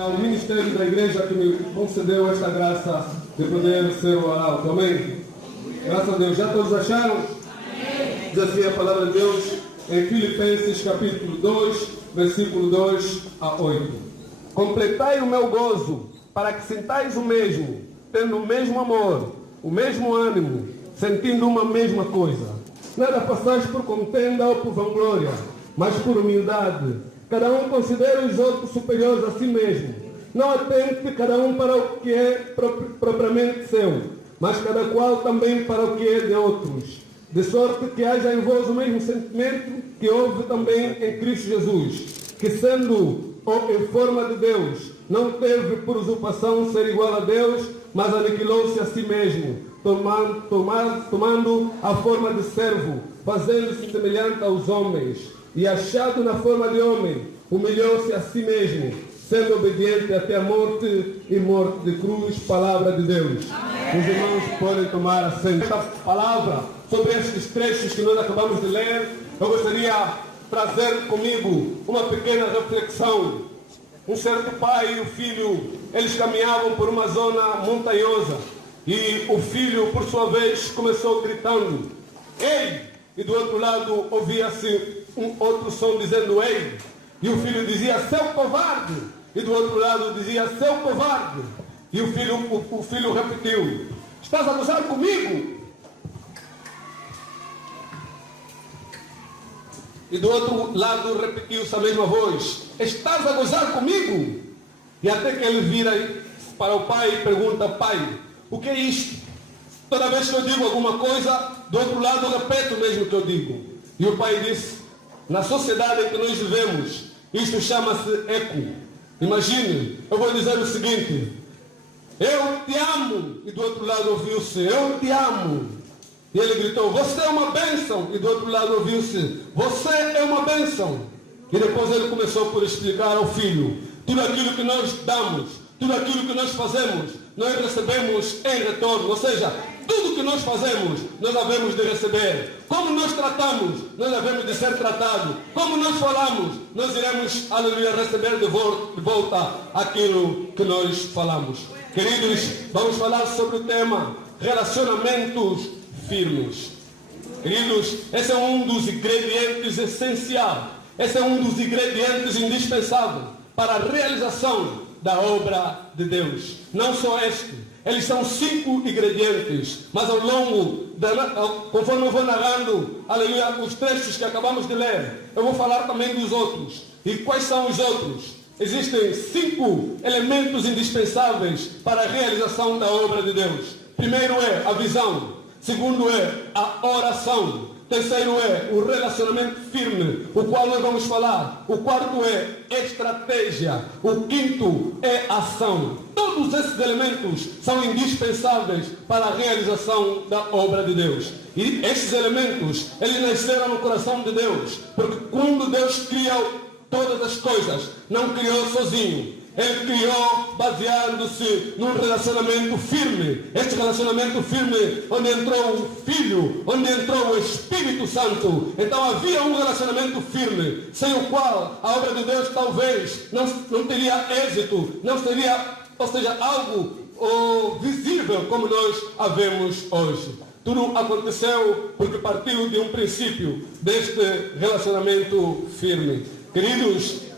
Ao ministério da igreja que me concedeu esta graça de poder ser o arauto. Amém? Graças a Deus. Já todos acharam? Amém. Diz assim a palavra de Deus em Filipenses capítulo 2, versículo 2 a 8. Completai o meu gozo, para que sintais o mesmo, tendo o mesmo amor, o mesmo ânimo, sentindo uma mesma coisa. Nada façais por contenda ou por vanglória, mas por humildade. Cada um considera os outros superiores a si mesmo. Não atente cada um para o que é propriamente seu, mas cada qual também para o que é de outros. De sorte que haja em vós o mesmo sentimento que houve também em Cristo Jesus, que sendo em forma de Deus, não teve por usurpação ser igual a Deus, mas aniquilou-se a si mesmo, tomando a forma de servo, fazendo-se semelhante aos homens, e achado na forma de homem, humilhou-se a si mesmo, sendo obediente até a morte e morte de cruz. Palavra de Deus. Amém. Os irmãos podem tomar assento. Esta palavra, sobre estes trechos que nós acabamos de ler, eu gostaria de trazer comigo uma pequena reflexão. Um certo pai e o filho, eles caminhavam por uma zona montanhosa, e o filho, por sua vez, começou gritando: "Ei!" E do outro lado ouvia-se um outro som dizendo: "Ei!" E o filho dizia: "Seu covarde!" E do outro lado dizia: "Seu covarde!" E o filho repetiu: "Estás a gozar comigo?" E do outro lado repetiu-se a mesma voz: "Estás a gozar comigo?" E até que ele vira para o pai e pergunta: "Pai, o que é isto? Toda vez que eu digo alguma coisa, do outro lado eu repeto o mesmo que eu digo." E o pai disse: "Na sociedade em que nós vivemos, isto chama-se eco. Imagine, eu vou dizer o seguinte: eu te amo." E do outro lado ouviu-se: "Eu te amo." E ele gritou: "Você é uma bênção." E do outro lado ouviu-se: "Você é uma bênção." E depois ele começou por explicar ao filho: tudo aquilo que nós damos, tudo aquilo que nós fazemos, nós recebemos em retorno. Ou seja, tudo que nós fazemos, nós havemos de receber. Como nós tratamos, nós havemos de ser tratados. Como nós falamos, nós iremos, aleluia, receber de volta aquilo que nós falamos. Queridos, vamos falar sobre o tema relacionamentos firmes. Queridos, esse é um dos ingredientes essenciais. Esse é um dos ingredientes indispensáveis para a realização da obra de Deus. Não só este. Eles são 5 ingredientes, mas ao longo, conforme eu vou narrando, aleluia, os trechos que acabamos de ler, eu vou falar também dos outros. E quais são os outros? Existem 5 elementos indispensáveis para a realização da obra de Deus. Primeiro é a visão. Segundo é a oração. Terceiro é o relacionamento firme, o qual nós vamos falar. O quarto é estratégia. O quinto é ação. Todos esses elementos são indispensáveis para a realização da obra de Deus. E esses elementos, eles nasceram no coração de Deus. Porque quando Deus criou todas as coisas, não criou sozinho. Ele criou baseando-se num relacionamento firme. Este relacionamento firme onde entrou o Filho, onde entrou o Espírito Santo. Então havia um relacionamento firme, sem o qual a obra de Deus talvez não teria êxito, não seria, ou seja, algo visível como nós havemos hoje. Tudo aconteceu porque partiu de um princípio deste relacionamento firme. Queridos,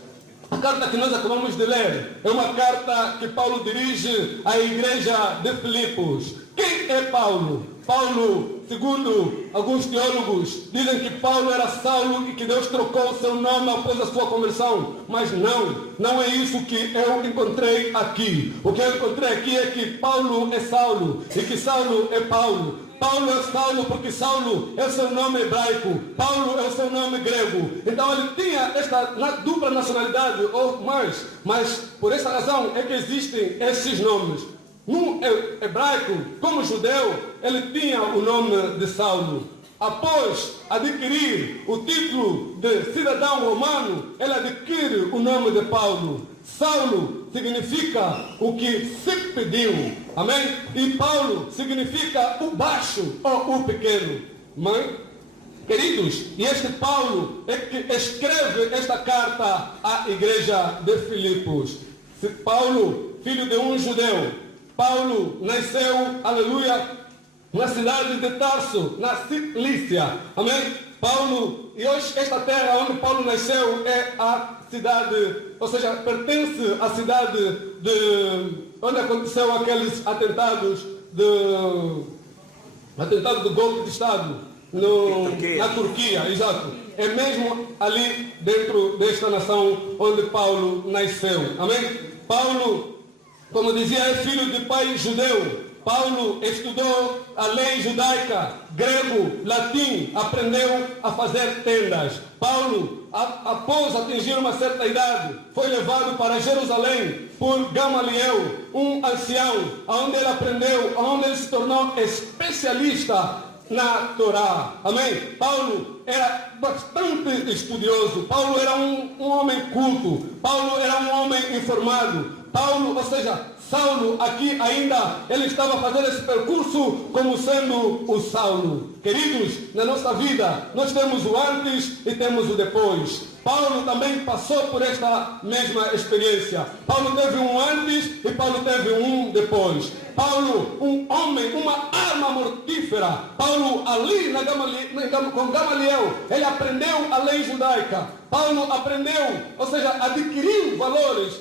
a carta que nós acabamos de ler é uma carta que Paulo dirige à igreja de Filipos. Quem é Paulo? Paulo, segundo alguns teólogos, dizem que Paulo era Saulo e que Deus trocou o seu nome após a sua conversão. Mas não é isso que eu encontrei aqui. O que eu encontrei aqui é que Paulo é Saulo e que Saulo é Paulo. Paulo é Saulo porque Saulo é o seu nome hebraico, Paulo é o seu nome grego. Então ele tinha esta dupla nacionalidade, ou mais, mas por essa razão é que existem esses nomes. No hebraico, como judeu, ele tinha o nome de Saulo. Após adquirir o título de cidadão romano, ele adquire o nome de Paulo. Saulo significa o que se pediu, amém? E Paulo significa o baixo ou o pequeno. Amém? Queridos, e este Paulo é que escreve esta carta à igreja de Filipos. Paulo, filho de um judeu. Paulo nasceu, aleluia, na cidade de Tarso, na Cilícia. Amém? Paulo, e hoje esta terra onde Paulo nasceu é a cidade, ou seja, pertence à cidade de onde aconteceu aqueles atentados do golpe de Estado na Turquia, exato. É mesmo ali dentro desta nação onde Paulo nasceu. Amém? Paulo, como dizia, é filho de pai judeu. Paulo estudou a lei judaica, grego, latim, aprendeu a fazer tendas. Paulo, após atingir uma certa idade, foi levado para Jerusalém por Gamaliel, um ancião, onde ele aprendeu, onde ele se tornou especialista na Torá. Amém? Paulo era bastante estudioso. Paulo era um homem culto. Paulo era um homem informado. Paulo, ou seja, Saulo, aqui ainda, ele estava fazendo esse percurso como sendo o Saulo. Queridos, na nossa vida, nós temos o antes e temos o depois. Paulo também passou por esta mesma experiência. Paulo teve um antes e Paulo teve um depois. Paulo, um homem, uma arma mortífera. Paulo, ali com Gamaliel, ele aprendeu a lei judaica. Paulo aprendeu, ou seja, adquiriu valores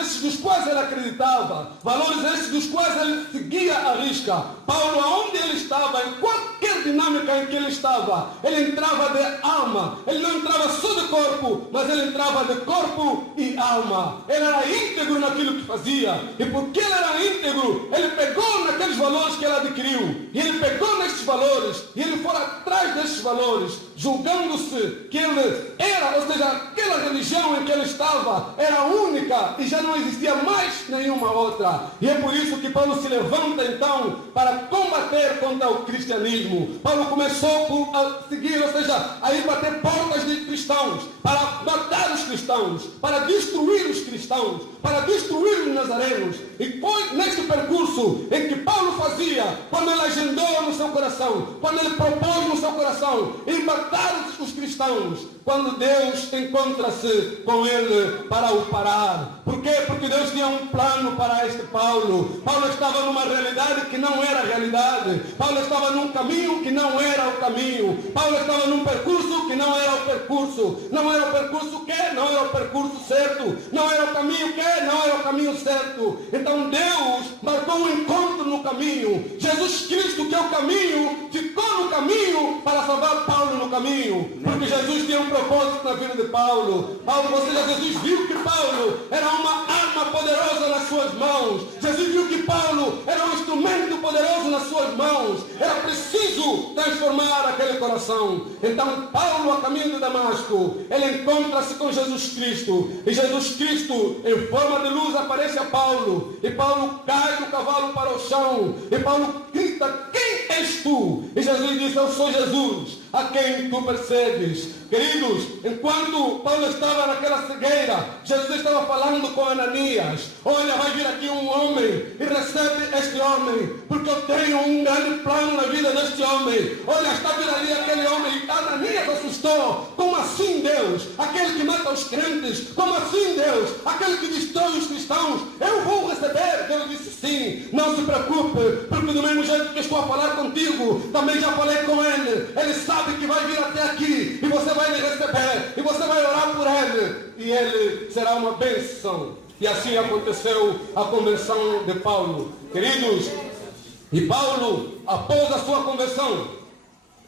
esses dos quais ele acreditava, valores esses dos quais ele seguia à risca. Paulo, aonde ele estava, em qualquer dinâmica em que ele estava, ele entrava de alma. Ele não entrava só de corpo, mas ele entrava de corpo e alma. Ele era íntegro naquilo que fazia. E porque ele era íntegro, ele pegou naqueles valores que ele adquiriu. E ele pegou nestes valores, e ele foi atrás destes valores, julgando-se que ele era, ou seja, aquela religião em que ele estava era única e já não existia mais nenhuma outra. E é por isso que Paulo se levanta então para combater contra o cristianismo. Paulo começou a seguir, ou seja, a ir bater portas de cristãos, para matar os cristãos, para destruir os cristãos, para destruir os nazarenos. E foi neste percurso em que Paulo fazia, quando ele agendou no seu coração, quando ele propôs no seu coração em matar os cristãos, quando Deus encontra-se com ele para o parar. Por quê? Porque Deus tinha um plano para este Paulo. Paulo estava numa realidade que não era a realidade. Paulo estava num caminho que não era o caminho. Paulo estava num percurso que não era o percurso. Não era o percurso que não era o percurso certo. Não era o caminho que não era o caminho certo. Então Deus marcou um encontro no caminho. Jesus Cristo, que é o caminho, ficou no caminho para salvar Paulo no caminho. Porque Jesus tinha um propósito na vida de Paulo. Ou seja, Jesus viu que Paulo era uma arma poderosa nas suas mãos. Jesus viu que Paulo era um instrumento poderoso nas suas mãos. Era preciso transformar aquele coração. Então Paulo, a caminho de Damasco, ele encontra-se com Jesus Cristo. E Jesus Cristo, em forma de luz, aparece a Paulo. E Paulo cai do cavalo para o chão. E Paulo grita: quem és tu? E Jesus diz: eu sou Jesus, a quem tu persegues. Queridos, enquanto Paulo estava naquela cegueira, Jesus estava falando com Ananias: olha, vai vir aqui um homem e recebe este homem, porque eu tenho um grande plano na vida deste homem. Olha, está vindo ali aquele homem. Ananias assustou: como assim, Deus? Aquele que mata os crentes? Como assim, Deus? Aquele que destrói os cristãos? Eu vou receber? Deus disse: sim, não se preocupe, porque do mesmo jeito que estou a falar contigo, também já falei com ele. Ele sabe que vai vir até aqui e você vai lhe receber, e você vai orar por ele, e ele será uma bênção. E assim aconteceu a conversão de Paulo. Queridos, e Paulo, após a sua conversão,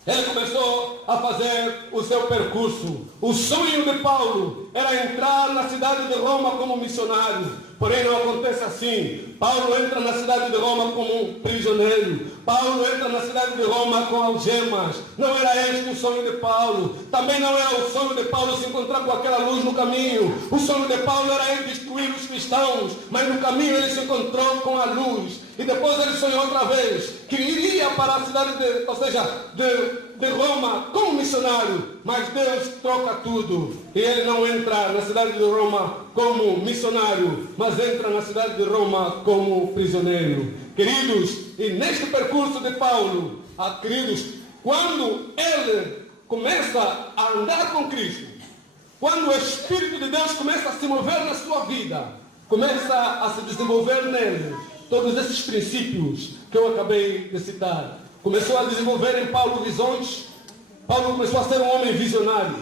ele começou a fazer o seu percurso. O sonho de Paulo era entrar na cidade de Roma como missionário. Porém, não acontece assim. Paulo entra na cidade de Roma como um prisioneiro. Paulo entra na cidade de Roma com algemas. Não era este o sonho de Paulo. Também não era o sonho de Paulo se encontrar com aquela luz no caminho. O sonho de Paulo era ele destruir os cristãos. Mas no caminho ele se encontrou com a luz. E depois ele sonhou outra vez que iria para a cidade de Roma como missionário. Mas Deus troca tudo. E ele não entra na cidade de Roma como missionário, mas entra na cidade de Roma como prisioneiro. Queridos, e neste percurso de Paulo, queridos, quando ele começa a andar com Cristo, quando o Espírito de Deus começa a se mover na sua vida, começa a se desenvolver nele todos esses princípios que eu acabei de citar. Começou a desenvolver em Paulo visões. Paulo começou a ser um homem visionário.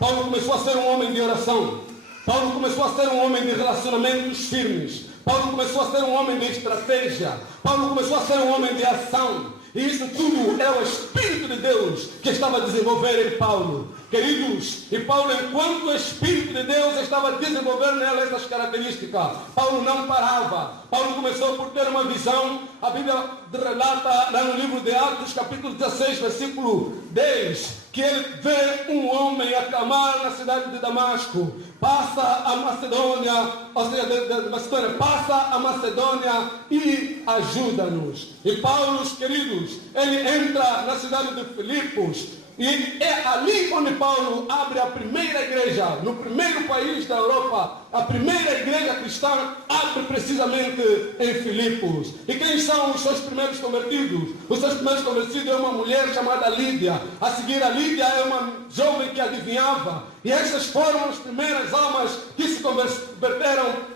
Paulo começou a ser um homem de oração. Paulo começou a ser um homem de relacionamentos firmes. Paulo começou a ser um homem de estratégia. Paulo começou a ser um homem de ação. E isso tudo é o Espírito de Deus que estava a desenvolver em Paulo. Queridos, e Paulo, enquanto o Espírito de Deus estava a desenvolver nela essas características, Paulo não parava. Paulo começou por ter uma visão. A Bíblia relata lá no livro de Atos, capítulo 16, versículo 10, que ele vê um homem a clamar na cidade de Damasco: passa a Macedônia, ou seja, de Macedônia, passa a Macedônia e ajuda-nos. E Paulo, queridos, ele entra na cidade de Filipos, e é ali onde Paulo abre a primeira igreja, no primeiro país da Europa. A primeira igreja cristã abre precisamente em Filipos. E quem são os seus primeiros convertidos? Os seus primeiros convertidos é uma mulher chamada Lídia. A seguir a Lídia é uma jovem que adivinhava. E essas foram as primeiras almas que se converteram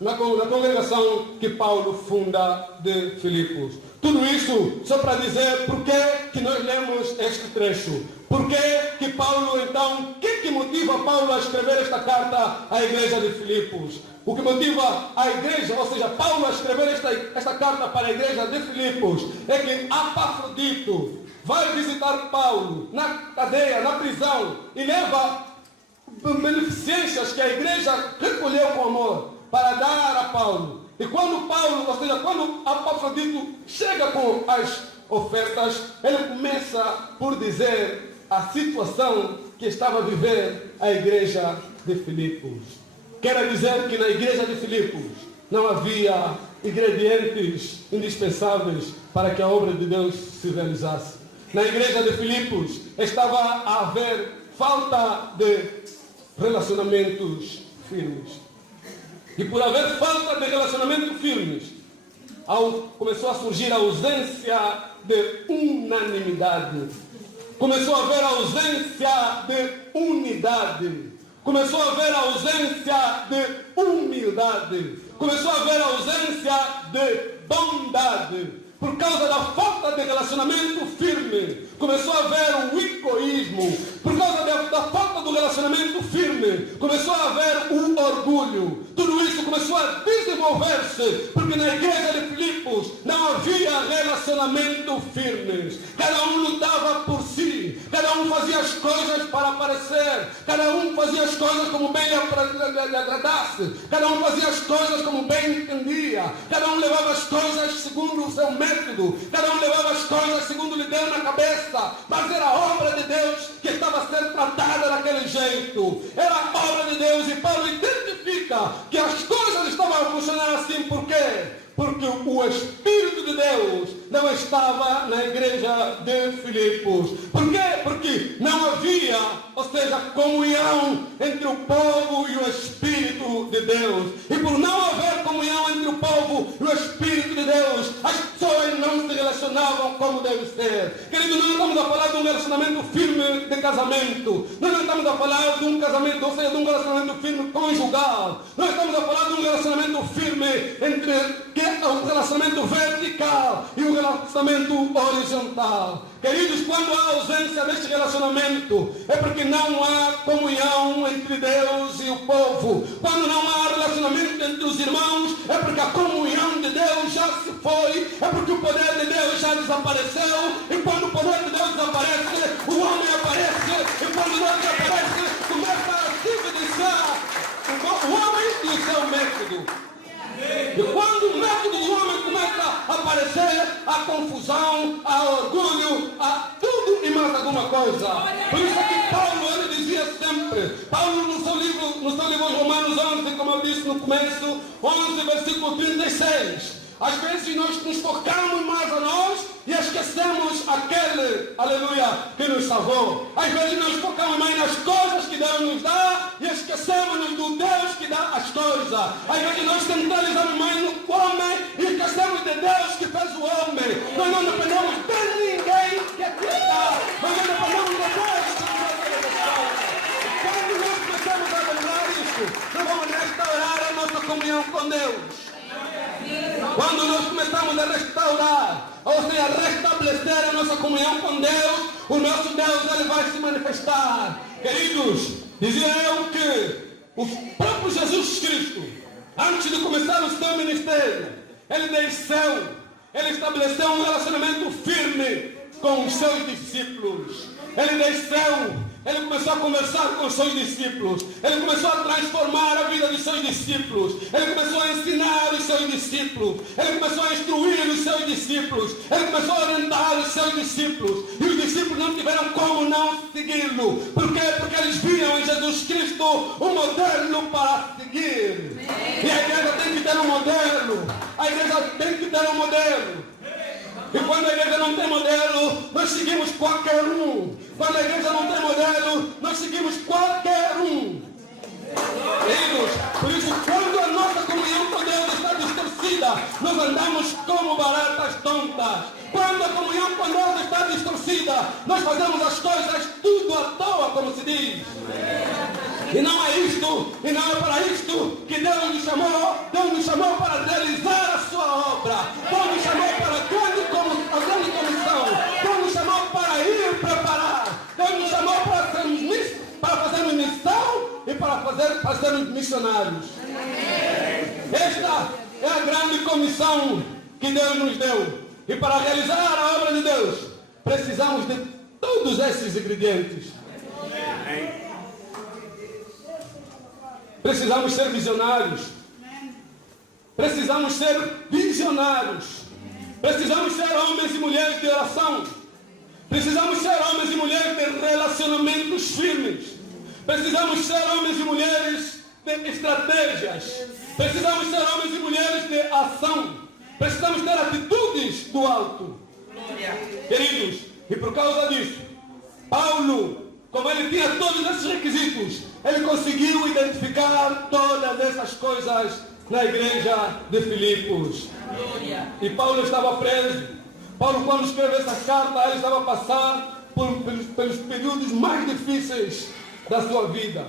na congregação que Paulo funda de Filipos. Tudo isso só para dizer por que nós lemos este trecho. Por que Paulo, então, o que motiva Paulo a escrever esta carta à igreja de Filipos? O que motiva a igreja, ou seja, Paulo a escrever esta carta para a igreja de Filipos, é que Epafrodito vai visitar Paulo na cadeia, na prisão, e leva beneficências que a igreja recolheu com amor para dar a Paulo. E quando Paulo, ou seja, quando Epafrodito chega com as ofertas, ele começa por dizer a situação que estava a viver a igreja de Filipos. Quer dizer que na igreja de Filipos não havia ingredientes indispensáveis para que a obra de Deus se realizasse. Na igreja de Filipos estava a haver falta de relacionamentos firmes. E por haver falta de relacionamentos firmes, começou a surgir a ausência de unanimidade. Começou a haver a ausência de unidade. Começou a haver a ausência de humildade. Começou a haver a ausência de bondade. Por causa da falta de relacionamento firme, começou a haver o egoísmo. Por causa da falta do relacionamento firme, começou a haver o orgulho. Tudo isso começou a desenvolver-se, porque na igreja de Filipos não havia relacionamento firme. Cada um lutava por si, cada um fazia as coisas para aparecer, cada um fazia as coisas como bem lhe agradasse, cada um fazia as coisas como bem entendia, cada um levava as coisas segundo o seu método, cada um levava as coisas segundo lhe deu na cabeça, mas era a obra de Deus que estava a ser tratada daquele jeito. Era a obra de Deus, e Paulo identifica que as coisas estavam a funcionar assim. Por quê? Porque o Espírito de Deus não estava na igreja de Filipos. Por quê? Porque não havia, ou seja, comunhão entre o povo e o Espírito de Deus. E por não haver comunhão entre o povo e o Espírito de Deus, as pessoas não se relacionavam como deve ser. Querido, nós não estamos a falar de um relacionamento firme de casamento. Nós não estamos a falar de um casamento, ou seja, de um relacionamento firme conjugal. Nós estamos a falar de um relacionamento firme entre um relacionamento vertical e um relacionamento horizontal. Queridos, quando há ausência deste relacionamento, é porque não há comunhão entre Deus e o povo. Quando não há relacionamento entre os irmãos, é porque a comunhão de Deus já se foi, é porque o poder de Deus já desapareceu. E quando o poder de Deus desaparece, o homem aparece. E quando Deus desaparece, começa a se dividir o homem e o seu método. E quando o método do homem começa a aparecer, a confusão, a orgulho, a tudo e mais alguma coisa. Por isso é que Paulo, ele dizia sempre, Paulo no seu livro Romanos 11, como eu disse no começo, 11, versículo 36. Às vezes nós nos focamos mais a nós e esquecemos aquele, aleluia, que nos salvou. Às vezes nós focamos mais nas coisas que Deus nos dá e esquecemos do Deus que dá as coisas. Às vezes nós centralizamos mais no homem e esquecemos de Deus que fez o homem. Nós não dependemos de ninguém que aqui está. Nós não dependemos de Deus que nos dá as coisas. Quando nós começamos a lembrar isso, nós vamos restaurar a nossa Quando nós começamos a restaurar, ou seja, a restabelecer a nossa comunhão com Deus, o nosso Deus ele vai se manifestar. Queridos, dizia eu que o próprio Jesus Cristo, antes de começar o seu ministério, ele desceu, ele estabeleceu um relacionamento firme com os seus discípulos. Ele desceu, ele começou a conversar com os seus discípulos, ele começou a transformar a vida dos seus discípulos, ele começou a ensinar os seus discípulos, ele começou a instruir os seus discípulos, ele começou a orientar os seus discípulos, e os discípulos não tiveram como não segui-lo. Por quê? Porque eles viam em Jesus Cristo um modelo para seguir. E a igreja tem que ter um modelo, a igreja tem que ter um modelo. E quando a igreja não tem modelo, nós seguimos qualquer um. Quando a igreja não tem modelo, nós seguimos qualquer um. Queridos, por isso, quando a nossa comunhão com Deus está distorcida, nós andamos como baratas tontas. Quando a comunhão com Deus está distorcida, nós fazemos as coisas tudo à toa, como se diz. E não é isto, e não é para isto que Deus nos chamou. Deus nos chamou para realizar a sua obra. Deus nos chamou para a grande comissão. Deus nos chamou para ir preparar. Deus nos chamou para fazermos missão e para sermos missionários. Esta é a grande comissão que Deus nos deu. E para realizar a obra de Deus, precisamos de todos esses ingredientes. Precisamos ser visionários. Precisamos ser visionários. Precisamos ser homens e mulheres de oração. Precisamos ser homens e mulheres de relacionamentos firmes. Precisamos ser homens e mulheres de estratégias. Precisamos ser homens e mulheres de ação. Precisamos ter atitudes do alto. Queridos, e por causa disso, Paulo, como ele tinha todos esses requisitos, ele conseguiu identificar todas essas coisas na igreja de Filipos. E Paulo estava preso. Paulo, quando escreveu essa carta, ele estava a passar pelos períodos mais difíceis da sua vida.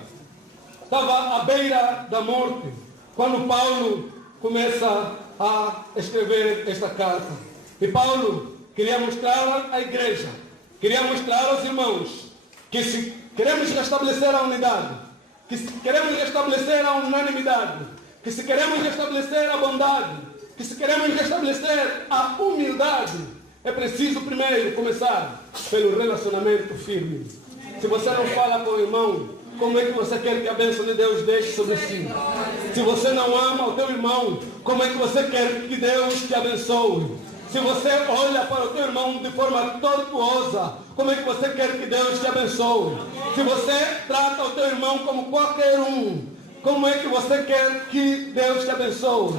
Estava à beira da morte, quando Paulo começa a escrever esta carta. E Paulo queria mostrar à igreja, queria mostrar aos irmãos, que se queremos restabelecer a unidade, que se queremos restabelecer a unanimidade, que se queremos restabelecer a bondade, que se queremos restabelecer a humildade, é preciso primeiro começar pelo relacionamento firme. Se você não fala com o irmão, como é que você quer que a bênção de Deus deixe sobre si? Se você não ama o teu irmão, como é que você quer que Deus te abençoe? Se você olha para o teu irmão de forma tortuosa, como é que você quer que Deus te abençoe? Se você trata o teu irmão como qualquer um, como é que você quer que Deus te abençoe?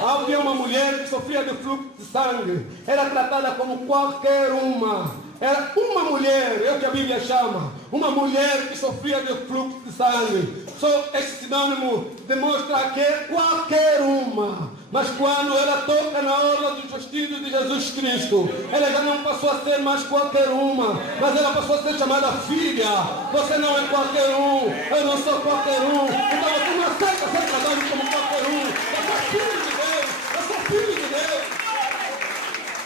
Havia uma mulher que sofria de fluxo de sangue, era tratada como qualquer uma. Era uma mulher, é o que a Bíblia chama, uma mulher que sofria de fluxo de sangue. Só esse sinônimo demonstra que é qualquer uma. Mas quando ela toca na orla dos vestidos de Jesus Cristo, ela já não passou a ser mais qualquer uma, mas ela passou a ser chamada filha. Você não é qualquer um, eu não sou qualquer um, então você não aceita ser tratado como qualquer um. Eu sou filho de Deus, eu sou filho de Deus.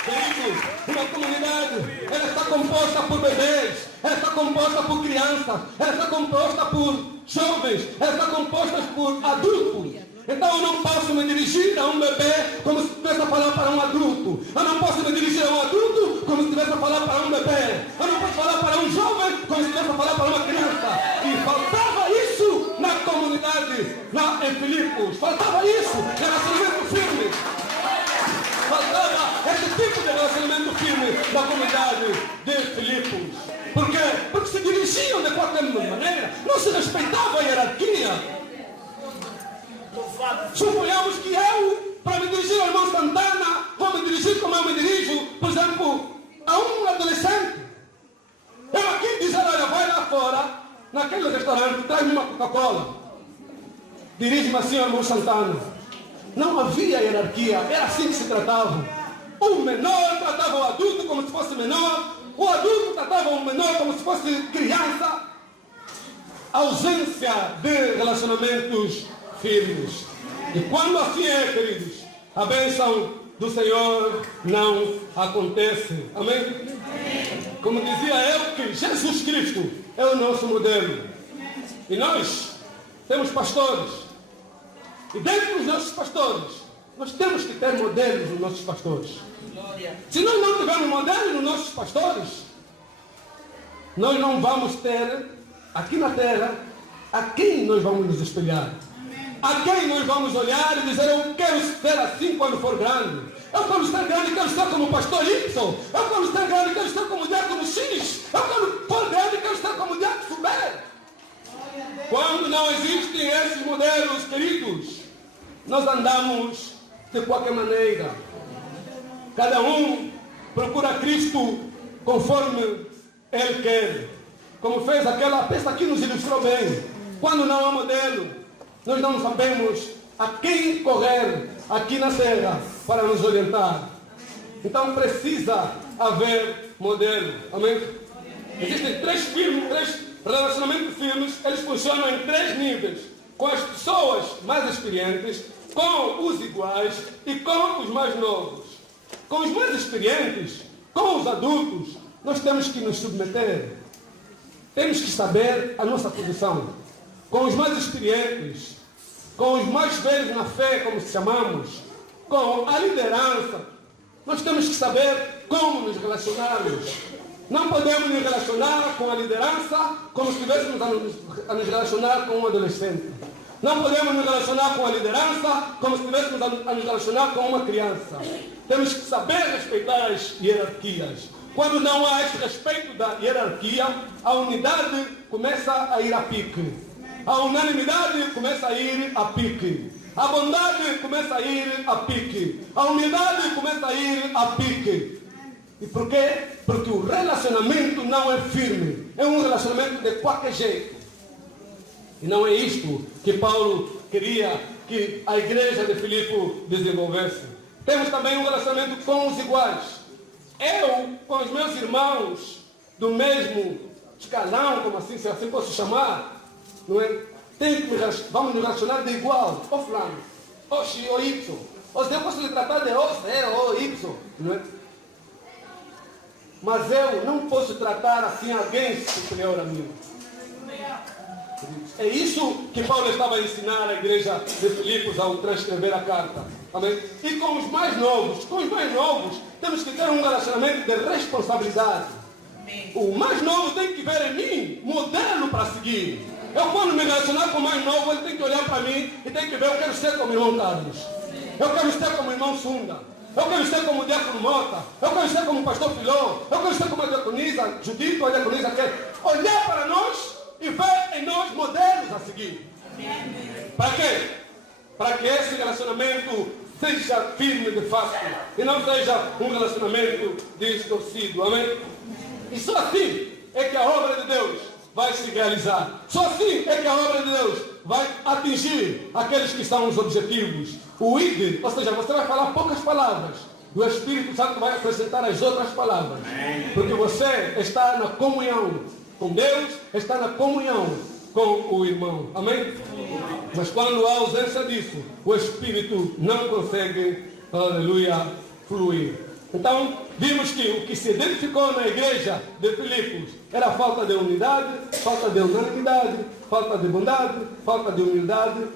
Queridos, uma comunidade, ela está composta por bebês, ela está composta por crianças, ela está composta por jovens, ela está composta por adultos. Então eu não posso me dirigir a um bebê como se estivesse a falar para um adulto. Eu não posso me dirigir a um adulto como se estivesse a falar para um bebê. Eu não posso falar para um jovem como se estivesse a falar para uma criança. E faltava isso na comunidade, em Filipos. Faltava isso, relacionamento firme. Faltava esse tipo de relacionamento firme da comunidade de Filipos. Por quê? Porque se dirigiam de qualquer maneira. Não se respeitava a hierarquia. Suponhamos que eu, para me dirigir ao irmão Santana, vou me dirigir como eu me dirijo, por exemplo, a um adolescente. Eu aqui dizer, olha, vai lá fora, naquele restaurante, traz-me uma Coca-Cola. Dirige-me assim ao irmão Santana. Não havia hierarquia, era assim que se tratava. O menor tratava o adulto como se fosse menor, o adulto tratava o menor como se fosse criança. Ausência de relacionamentos firmes. E quando assim é, queridos, a bênção do Senhor não acontece. Amém? Como dizia eu, que Jesus Cristo é o nosso modelo. E nós temos pastores. E dentro dos nossos pastores, nós temos que ter modelos nos nossos pastores. Se nós não tivermos modelos nos nossos pastores, nós não vamos ter aqui na terra a quem nós vamos nos espelhar. A quem nós vamos olhar e dizer: eu quero ser assim quando for grande. Eu quero ser grande e quero estar como o pastor Y. Eu quero ser grande e quero estar como o diácono X. Eu quero ser grande e quero estar como o diácono B. Quando não existem esses modelos, queridos, nós andamos de qualquer maneira. Cada um procura Cristo conforme Ele quer. Como fez aquela peça que nos ilustrou bem. Quando não há modelo, nós não sabemos a quem correr aqui na terra para nos orientar. Então precisa haver modelo. Amém? Existem três relacionamentos firmes. Eles funcionam em 3 níveis: com as pessoas mais experientes, com os iguais e com os mais novos. Com os mais experientes, com os adultos, nós temos que nos submeter. Temos que saber a nossa posição. Com os mais experientes, com os mais velhos na fé, como se chamamos, com a liderança, nós temos que saber como nos relacionarmos. Não podemos nos relacionar com a liderança como se estivéssemos a nos relacionar com um adolescente. Não podemos nos relacionar com a liderança como se estivéssemos a nos relacionar com uma criança. Temos que saber respeitar as hierarquias. Quando não há esse respeito da hierarquia, a unidade começa a ir a pique. A unanimidade começa a ir a pique. A bondade começa a ir a pique. A humildade começa a ir a pique. E por quê? Porque o relacionamento não é firme. É um relacionamento de qualquer jeito. E não é isto que Paulo queria que a igreja de Filipe desenvolvesse. Temos também um relacionamento com os iguais. Eu, com os meus irmãos do mesmo escalão, como assim, se assim posso chamar, não é? Vamos nos relacionar de igual. Ou fulano, ou X, ou Y. Ou se eu posso lhe tratar de O, C, ou Y. Não é? Mas eu não posso tratar assim alguém superior a mim. É isso que Paulo estava a ensinar à igreja de Filipos ao transcrever a carta. Amém? E com os mais novos, temos que ter um relacionamento de responsabilidade. O mais novo tem que ver em mim modelo para seguir. Eu, quando me relacionar com o mais novo, ele tem que olhar para mim e tem que ver: eu quero ser como o irmão Carlos. Eu quero ser como o irmão Sunda. Eu quero ser como o diácono Mota. Eu quero ser como o pastor Filó. Eu quero ser como a diaconisa Judite ou a diaconisa quer. Olhar para nós e ver em nós modelos a seguir. Para quê? Para que esse relacionamento seja firme de fato e não seja um relacionamento distorcido. Amém? E só assim é que a obra de Deus vai se realizar. Só assim é que a obra de Deus vai atingir aqueles que são os objetivos. O ID, ou seja, você vai falar poucas palavras, o Espírito Santo vai acrescentar as outras palavras. Porque você está na comunhão com Deus, está na comunhão com o irmão. Amém? Mas quando há ausência disso, o Espírito não consegue, aleluia, fluir. Então, vimos que o que se identificou na igreja de Filipos era a falta de unidade, falta de unanimidade, falta de bondade, falta de humildade.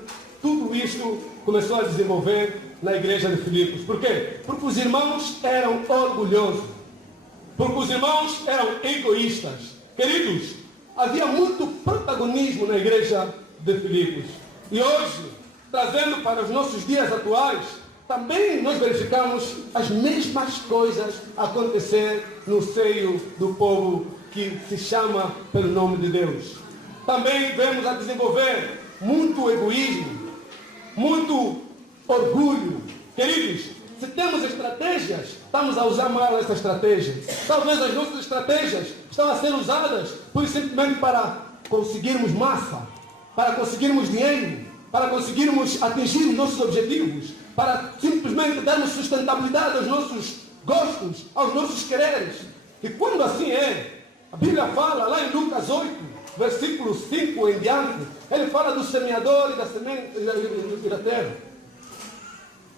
Tudo isto começou a desenvolver na igreja de Filipos. Por quê? Porque os irmãos eram orgulhosos. Porque os irmãos eram egoístas. Queridos, havia muito protagonismo na igreja de Filipos. E hoje, trazendo para os nossos dias atuais, também nós verificamos as mesmas coisas acontecer no seio do povo que se chama pelo nome de Deus. Também vemos a desenvolver muito egoísmo, muito orgulho. Queridos, se temos estratégias, estamos a usar mal essa estratégia. Talvez as nossas estratégias estão a ser usadas simplesmente para conseguirmos massa, para conseguirmos dinheiro, para conseguirmos atingir os nossos objetivos, para simplesmente darmos sustentabilidade aos nossos gostos, aos nossos quereres. E quando assim é, a Bíblia fala lá em Lucas 8, versículo 5 em diante, ele fala do semeador e da semente e da terra.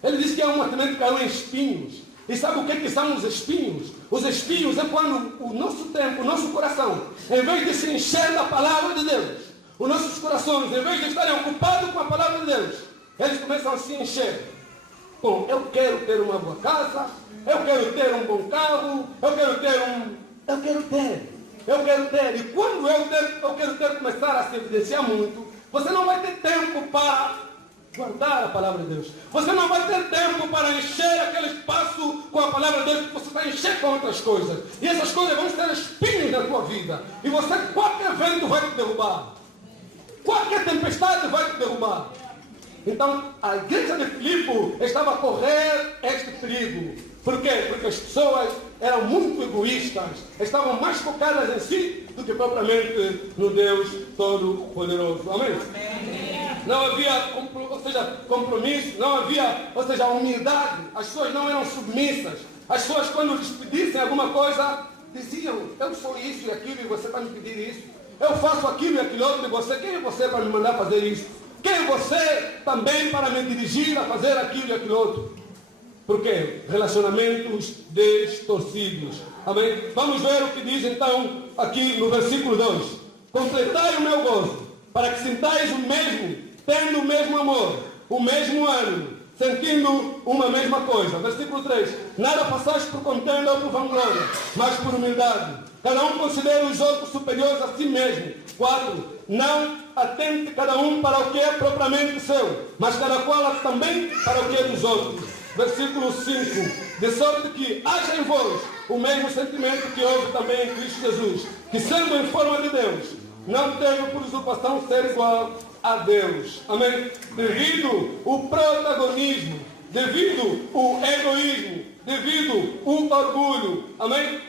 Ele diz que é uma semente que caiu em espinhos. E sabe o que são os espinhos? Os espinhos é quando o nosso tempo, o nosso coração, em vez de se encher da palavra de Deus, os nossos corações, em vez de estarem ocupados com a palavra de Deus, eles começam a se encher. Bom, eu quero ter uma boa casa, eu quero ter um bom carro, eu quero ter. E quando eu quero ter começar a se evidenciar muito, você não vai ter tempo para guardar a palavra de Deus. Você não vai ter tempo para encher aquele espaço com a palavra de Deus, porque você vai encher com outras coisas. E essas coisas vão ser espinhos na tua vida. E você, qualquer vento vai te derrubar. Qualquer tempestade vai te derrubar. Então, a igreja de Filipe estava a correr este perigo. Por quê? Porque as pessoas eram muito egoístas, estavam mais focadas em si do que propriamente no Deus Todo-Poderoso. Amém? Não havia, compromisso, não havia, humildade. As pessoas não eram submissas. As pessoas, quando lhes pedissem alguma coisa, diziam: eu sou isso e aquilo e você vai me pedir isso. Eu faço aquilo e aquilo outro e você, quem é você para me mandar fazer isso? Quem é você também para me dirigir a fazer aquilo e aquilo outro? Por quê? Relacionamentos distorcidos. Amém? Vamos ver o que diz então aqui no versículo 2. Completai o meu gozo, para que sintais o mesmo, tendo o mesmo amor, o mesmo ânimo, sentindo uma mesma coisa. Versículo 3. Nada passaste por contenda ou por vanglória, mas por humildade. Cada um considera os outros superiores a si mesmo. 4. Não atente cada um para o que é propriamente seu, mas cada qual também para o que é dos outros. Versículo 5. De sorte que haja em vós o mesmo sentimento que houve também em Cristo Jesus, que sendo em forma de Deus, não teve por usurpação ser igual a Deus. Amém? Devido o protagonismo, devido o egoísmo, devido o orgulho. Amém?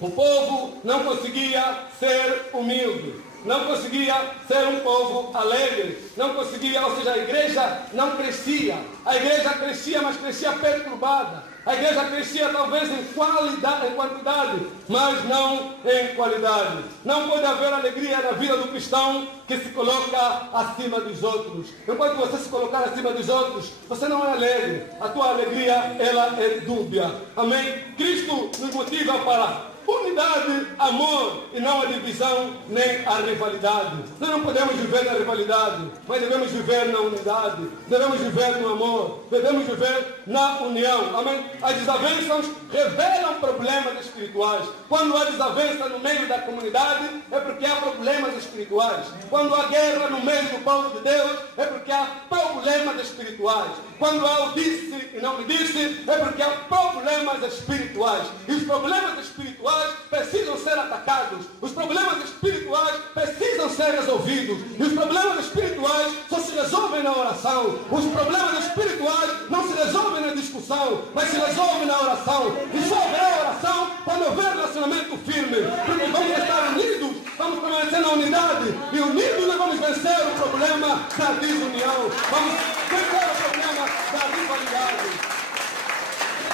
O povo não conseguia ser humilde. Não conseguia ser um povo alegre, não conseguia, ou seja, a igreja não crescia. A igreja crescia, mas crescia perturbada. A igreja crescia talvez em quantidade, mas não em qualidade. Não pode haver alegria na vida do cristão que se coloca acima dos outros. Enquanto você se colocar acima dos outros, você não é alegre. A tua alegria, ela é dúbia. Amém? Cristo nos motiva para unidade, amor e não a divisão nem a rivalidade. Nós não podemos viver na rivalidade, mas devemos viver na unidade, devemos viver no amor, devemos viver na união. Amém? As desavenças revelam problemas espirituais. Quando há desavença no meio da comunidade, é porque há problemas espirituais. Quando há guerra no meio do povo de Deus, é porque há problemas espirituais. Quando há o disse e não me disse, é porque há problemas espirituais. E os problemas espirituais precisam ser atacados. Os problemas espirituais precisam ser resolvidos. E os problemas espirituais só se resolvem na oração. Os problemas espirituais não se resolvem na discussão, mas se resolvem na oração. E só haverá oração quando houver relacionamento firme. Porque vamos estar unidos, vamos permanecer na unidade. E unidos nós vamos vencer o problema da desunião. Vamos vencer o problema da rivalidade.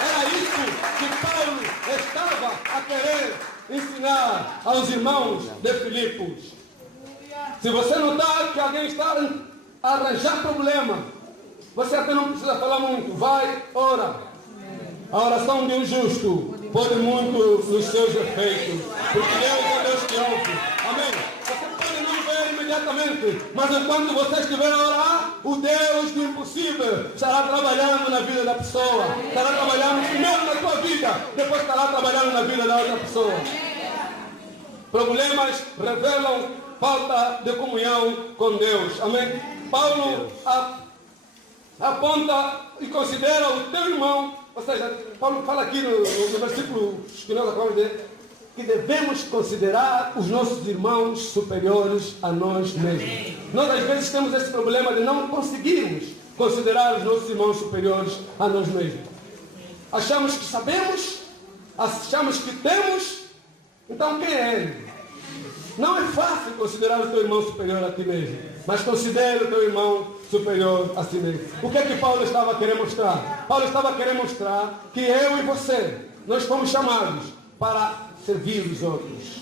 Era isso que Paulo estava a querer ensinar aos irmãos de Filipos. Se você notar que alguém está a arranjar problema, você até não precisa falar muito. Vai, ora. A oração de um justo pode muito nos seus efeitos, porque Deus é Deus que ouve. Amém? Você pode não ver imediatamente, mas enquanto você estiver a orar, o Deus do impossível estará trabalhando na vida da pessoa. Estará trabalhando primeiro na tua vida, depois estará trabalhando na vida da outra pessoa. Problemas revelam falta de comunhão com Deus. Amém? Paulo aponta e considera o teu irmão. Ou seja, Paulo fala aqui no versículo que nós acabamos de ler, que devemos considerar os nossos irmãos superiores a nós mesmos. Nós às vezes temos esse problema de não conseguirmos considerar os nossos irmãos superiores a nós mesmos. Achamos que sabemos, achamos que temos, então quem é ele? Não é fácil considerar o teu irmão superior a ti mesmo, mas considere o teu irmão superior a si mesmo. O que é que Paulo estava querendo mostrar? Paulo estava querendo mostrar que eu e você, nós fomos chamados para servir os outros.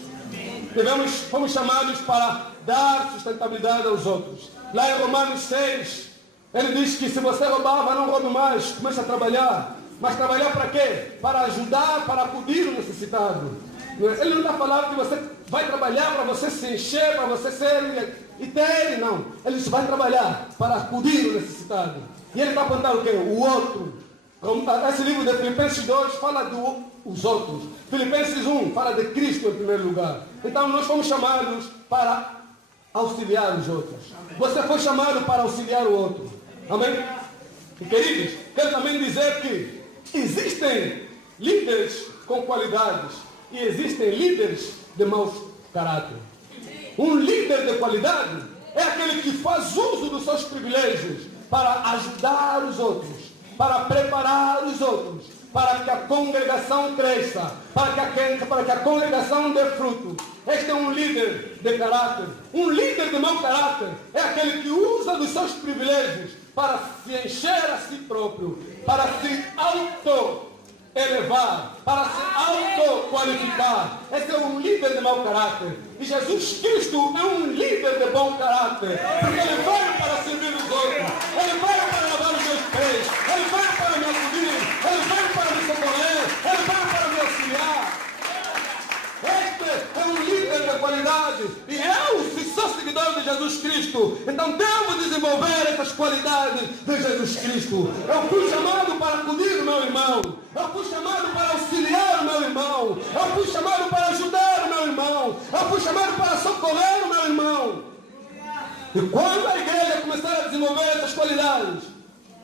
Fomos chamados para dar sustentabilidade aos outros. Lá em Romanos 6, Ele diz que se você roubava, não roube mais, comece a trabalhar. Mas trabalhar para quê? Para ajudar, para acudir o necessitado. Ele não está falando que você vai trabalhar para você se encher, para você ser e ter, não. Ele vai trabalhar para acudir o necessitado. E ele está apontando o quê? O outro. Esse livro de Filipenses 2 fala dos outros. Filipenses 1 fala de Cristo em primeiro lugar. Então nós fomos chamados para auxiliar os outros. Você foi chamado para auxiliar o outro. Amém? E queridos, quero também dizer que existem líderes com qualidades e existem líderes de maus caráter. Um líder de qualidade é aquele que faz uso dos seus privilégios para ajudar os outros, para preparar os outros, para que a congregação cresça, para que a congregação dê fruto. Este é um líder de caráter. Um líder de mau caráter é aquele que usa dos seus privilégios para se encher a si próprio, para se auto-elevar, para se auto-qualificar. Esse é um líder de mau caráter. E Jesus Cristo é um líder de bom caráter, porque Ele veio para servir os outros, Ele veio para lavar os meus pés, Ele veio para me acudir, Ele veio para me socorrer, Ele veio para me auxiliar. Este é um líder de qualidade. E eu, se sou seguidor de Jesus Cristo, então devo desenvolver essas qualidades de Jesus Cristo. Eu fui chamado para acudir o meu irmão. Eu fui chamado para auxiliar o meu irmão. Eu fui chamado para ajudar o meu irmão. Eu fui chamado para socorrer o meu irmão. E quando a igreja começar a desenvolver essas qualidades,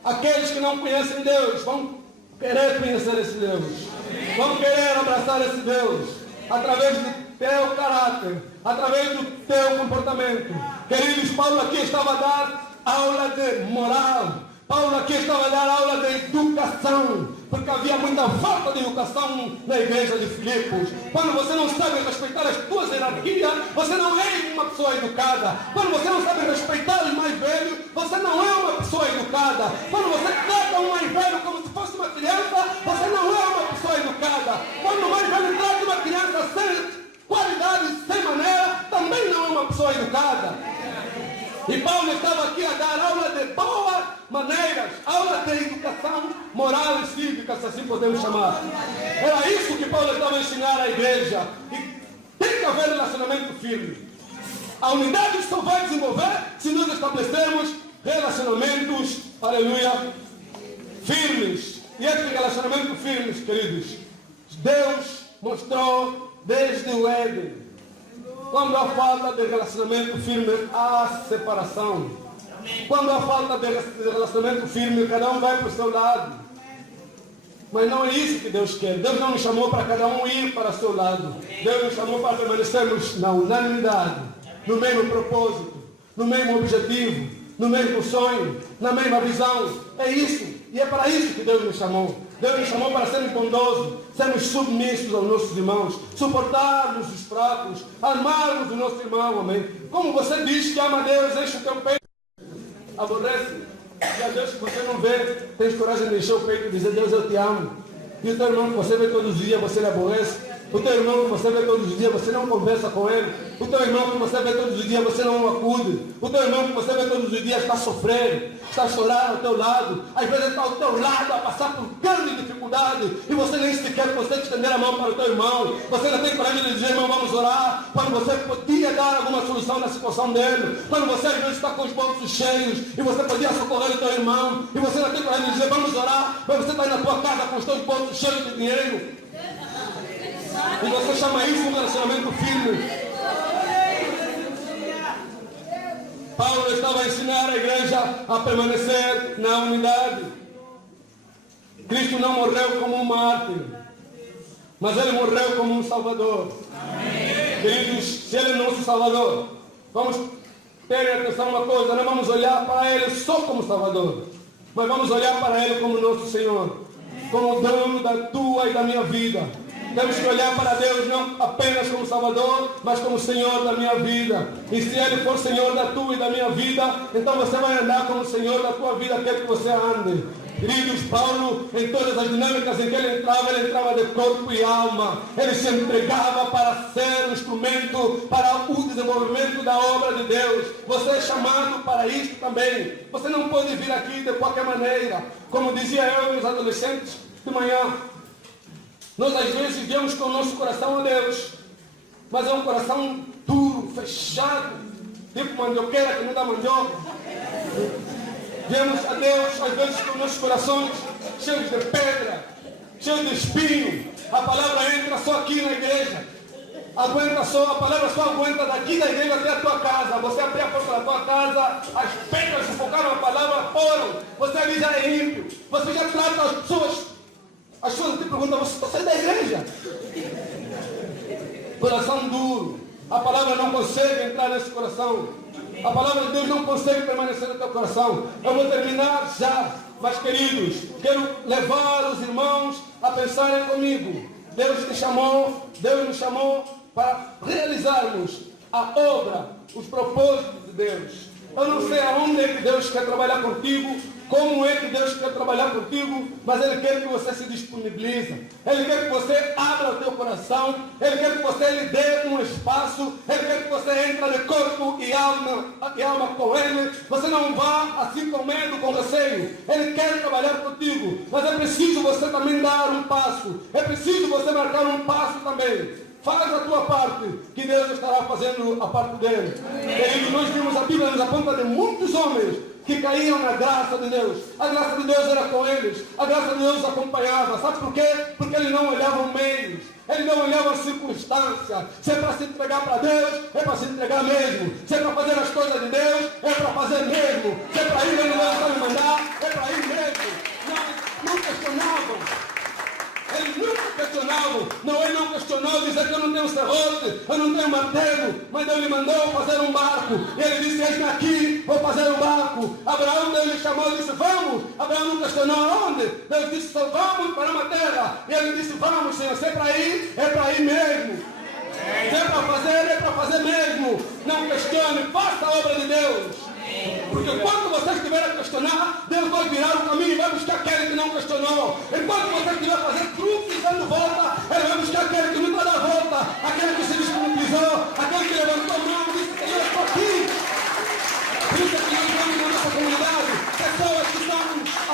aqueles que não conhecem Deus vão querer conhecer esse Deus. Vão querer abraçar esse Deus. Através do teu caráter, através do teu comportamento. Queridos, Paulo aqui estava a dar aula de moral. Paulo aqui estava a dar aula de educação, porque havia muita falta de educação na igreja de Filipos. Quando você não sabe respeitar as tuas hierarquias, você não é uma pessoa educada. Quando você não sabe respeitar os mais velhos, você não é uma pessoa educada. Quando você trata um mais velho como se fosse uma criança, você não é uma pessoa educada. Quando o mais velho trata uma criança sem qualidade, sem maneira, também não é uma pessoa educada. E Paulo estava aqui a dar aula de boas maneiras, aula de educação moral e cívica, se assim podemos chamar. Era isso que Paulo estava a ensinar à igreja. E tem que haver relacionamento firme. A unidade só vai desenvolver se nós estabelecermos relacionamentos, aleluia, firmes. E esses relacionamentos firmes, queridos, Deus mostrou desde o Éden. Quando há falta de relacionamento firme, há separação. Quando há falta de relacionamento firme, cada um vai para o seu lado. Mas não é isso que Deus quer. Deus não nos chamou para cada um ir para o seu lado. Deus nos chamou para permanecermos na unanimidade, no mesmo propósito, no mesmo objetivo, no mesmo sonho, na mesma visão. É isso. E é para isso que Deus nos chamou. Deus nos chamou para sermos bondosos, sermos submissos aos nossos irmãos, suportarmos os fracos, amarmos o nosso irmão, amém? Como você diz que ama a Deus, enche o teu peito, aborrece, e às vezes você não vê, tens coragem de encher o peito e dizer, Deus, eu te amo. E o teu irmão que você vê todos os dias, você lhe aborrece. O teu irmão que você vê todos os dias, você não conversa com ele. O teu irmão que você vê todos os dias, você não o acude. O teu irmão que você vê todos os dias está sofrendo, está chorando ao teu lado. Às vezes está ao teu lado a passar por grande dificuldade e você nem sequer consegue estender a mão para o teu irmão. Você não tem coragem de dizer, irmão, vamos orar. Quando você podia dar alguma solução na situação dele. Quando você às vezes está com os bolsos cheios e você podia socorrer o teu irmão. E você não tem coragem de dizer, vamos orar. Mas você está aí na tua casa com os teus bolsos cheios de dinheiro. E você chama isso um relacionamento firme. Paulo estava a ensinar a igreja a permanecer na unidade. Cristo não morreu como um mártir, mas Ele morreu como um Salvador. Amém. Queridos, se Ele é nosso Salvador, vamos ter atenção uma coisa, não vamos olhar para Ele só como Salvador, mas vamos olhar para Ele como nosso Senhor, como o dono da tua e da minha vida. Temos que olhar para Deus não apenas como Salvador, mas como Senhor da minha vida. E se Ele for Senhor da tua e da minha vida, então você vai andar como Senhor da tua vida, quer que você ande. Queridos, Paulo, em todas as dinâmicas em que ele entrava de corpo e alma. Ele se entregava para ser um instrumento para o desenvolvimento da obra de Deus. Você é chamado para isto também. Você não pode vir aqui de qualquer maneira. Como dizia eu aos adolescentes de manhã, nós às vezes viemos com o nosso coração a Deus, mas é um coração duro, fechado, tipo mandioqueira que não dá mandioca. Viemos a Deus, às vezes, com nossos corações cheios de pedra, cheios de espinho. A palavra entra só aqui na igreja. A palavra só aguenta daqui da igreja até a tua casa. Você abrir a porta da tua casa, as pedras sufocaram a palavra, foram. Você ali já é ímpio. Você já trata as pessoas te perguntam, você está saindo da igreja? Coração duro. A palavra não consegue entrar nesse coração. A palavra de Deus não consegue permanecer no teu coração. Eu vou terminar já. Mas, queridos, quero levar os irmãos a pensarem comigo. Deus nos chamou para realizarmos a obra, os propósitos de Deus. Eu não sei aonde é que Deus quer trabalhar contigo, como é que Deus quer trabalhar contigo, mas Ele quer que você se disponibilize. Ele quer que você abra o teu coração. Ele quer que você lhe dê um espaço. Ele quer que você entre de corpo e alma com Ele. Você não vá assim com medo, com receio. Ele quer trabalhar contigo, mas é preciso você também dar um passo. É preciso você marcar um passo também. Faz a tua parte, que Deus estará fazendo a parte dele. Queridos, nós vimos a Bíblia nos aponta de muitos homens que caíam na graça de Deus. A graça de Deus era com eles. A graça de Deus os acompanhava. Sabe por quê? Porque eles não olhavam meios. Ele não olhava a circunstância. Se é para se entregar para Deus, é para se entregar mesmo. Se é para fazer as coisas de Deus, é para fazer mesmo. Se é para ir onde Deus vai me mandar, é para ir mesmo. Não questionavam. Eles nunca questionavam. Ele não questionou, dizer que eu não tenho serrote, eu não tenho martelo, mas Deus lhe mandou fazer um barco. E ele disse, eis-me aqui, vou fazer um barco. Abraão, Deus lhe chamou e disse, vamos. Abraão não questionou aonde. Deus disse, só vamos para uma terra. E ele disse, vamos, Senhor, se é para ir mesmo. Se é para fazer mesmo. Não questione, faça a obra de Deus. Porque quando você estiver a questionar, Deus vai virar o caminho e vai buscar aquele que não questionou. Enquanto você estiver fazendo truques e dando volta, Ele vai buscar aquele que nunca dá volta, aquele que se disponibilizou, aquele que levantou a mão e disse, eu estou aqui. Por isso é que nós vemos na nossa comunidade pessoas que são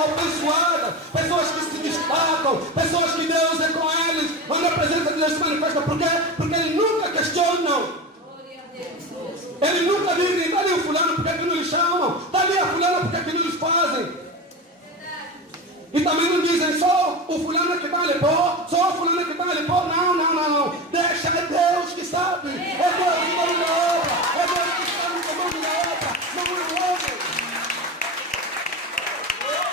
abençoadas, pessoas que se destacam, pessoas que Deus é com eles, onde a presença de Deus se manifesta. Por quê? Porque eles nunca questionam. Ele nunca dizem, está ali o fulano, porque que não lhe chamam? Está ali a fulana, porque que não lhes fazem? E também não dizem, só o fulano que está ali, só o fulano que está ali, não. Deixa, é Deus que sabe. É Deus que está na obra. É Deus que está no comando da obra. Não é o homem.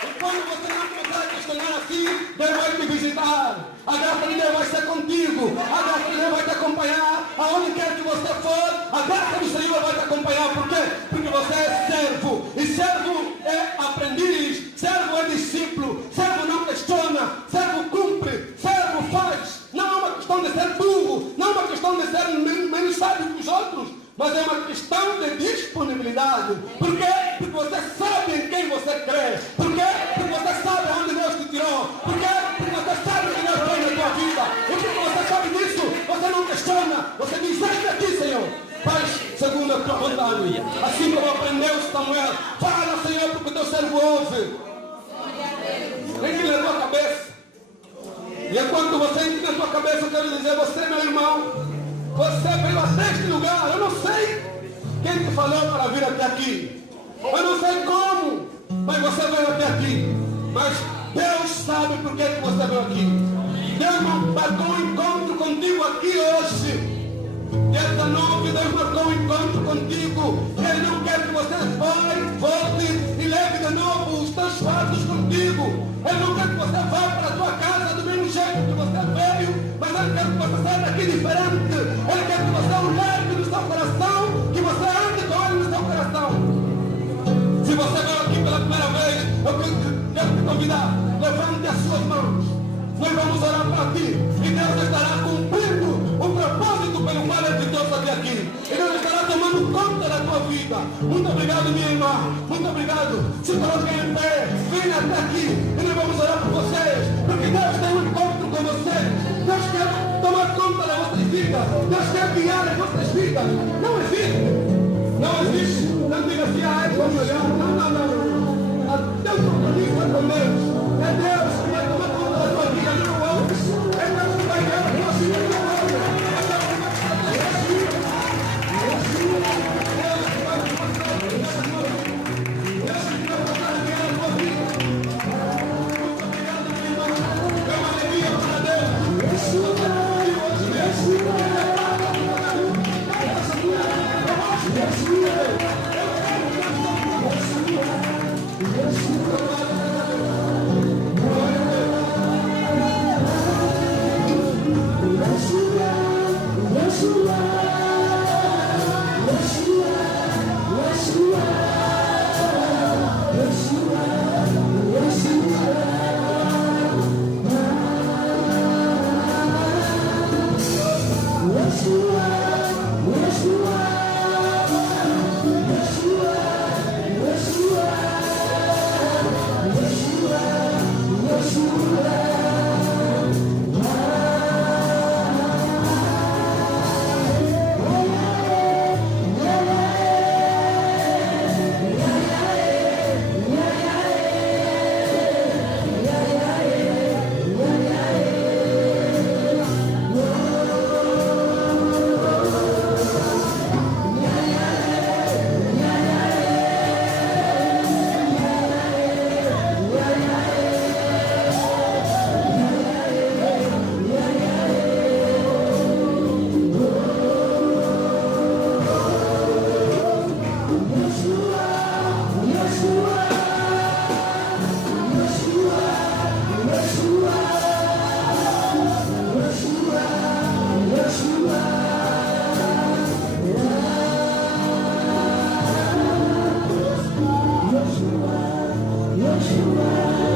E quando você não começar a questionar assim, Deus vai te visitar. A graça de Deus vai ser contigo. A graça de Deus vai te acompanhar. Aonde quer que você for, a graça do Senhor vai te acompanhar. Por quê? Porque você é servo. E servo é aprendiz. Servo é discípulo. Servo não questiona. Servo cumpre. Servo faz. Não é uma questão de ser burro. Não é uma questão de ser menos sábio que os outros. Mas é uma questão de disponibilidade. Por quê? Porque você sabe em quem você crê. Por quê? Porque você sabe onde Deus te tirou. Por quê? Porque você sabe o que Deus fez na tua vida. E porque você sabe disso, você não questiona. Você diz, eis aqui, Senhor. Faz segundo a tua vontade. Assim como aprendeu Samuel. Fala, Senhor, porque o teu servo ouve. Inclina a tua cabeça. E enquanto você inclina a tua cabeça, eu quero dizer, você, meu irmão, você veio até este lugar. Eu não sei quem te falou para vir até aqui. Eu não sei como, mas você veio até aqui. Mas Deus sabe por que você veio aqui. Deus marcou um encontro contigo aqui hoje. Dia 19, Deus marcou um encontro contigo. Ele não quer que você volte e leve de novo os teus fardos contigo. Ele não quer que você vá para a tua casa do mesmo jeito que você veio, mas Ele quer que você saia daqui diferente. Ele quer que você o leve no seu coração, que você ande com Ele no seu coração. Se você veio aqui pela primeira vez, eu quero te convidar, levante as suas mãos. Nós vamos orar para ti e Deus estará cumprindo o propósito pelo qual Ele te trouxe até aqui. E Deus estará tomando conta da tua vida. vida. Muito obrigado, minha irmã. Muito obrigado. Se coloquem em pé, venham até aqui e nós vamos orar por vocês. Porque Deus tem um encontro com vocês. Deus quer tomar conta das vossas vidas. Deus quer guiar as vossas vidas. Não existe. Não existe. Não diga assim, é como melhor. Não. Até o compromisso é com Deus. É Deus que vai tomar conta da tua vida, não o outro. É Deus que vai guiar a tua vida, não o outro. Yeshua.